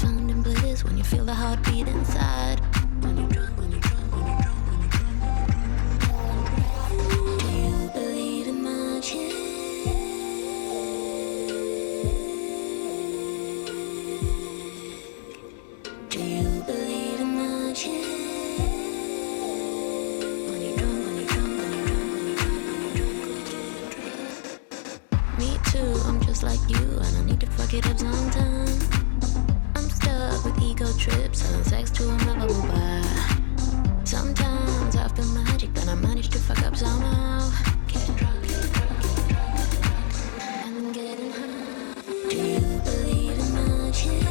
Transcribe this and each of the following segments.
found in bliss when you feel the heartbeat inside. When you're drunk, when you're drunk, when you're drunk, when you're drunk, when you're drunk. Do you believe in magic? Do you believe in magic? When you're drunk, when you're drunk, when you're drunk, when you're drunk, when you're drunk. Me too, I'm just like you, and I need to fuck it up sometime. I'm stuck with ego trips, selling sex to a lovable bar. Sometimes I feel magic, then I manage to fuck up somehow. Get drunk, get drunk, get drunk, get drunk, and I'm getting high. Do you believe in magic?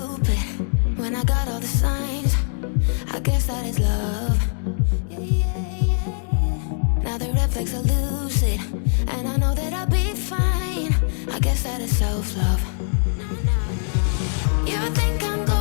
stupid when I got all the signs. I guess that is love. Now the red flags are lucid, and I know that I'll be fine. I guess that is self-love. You think I'm going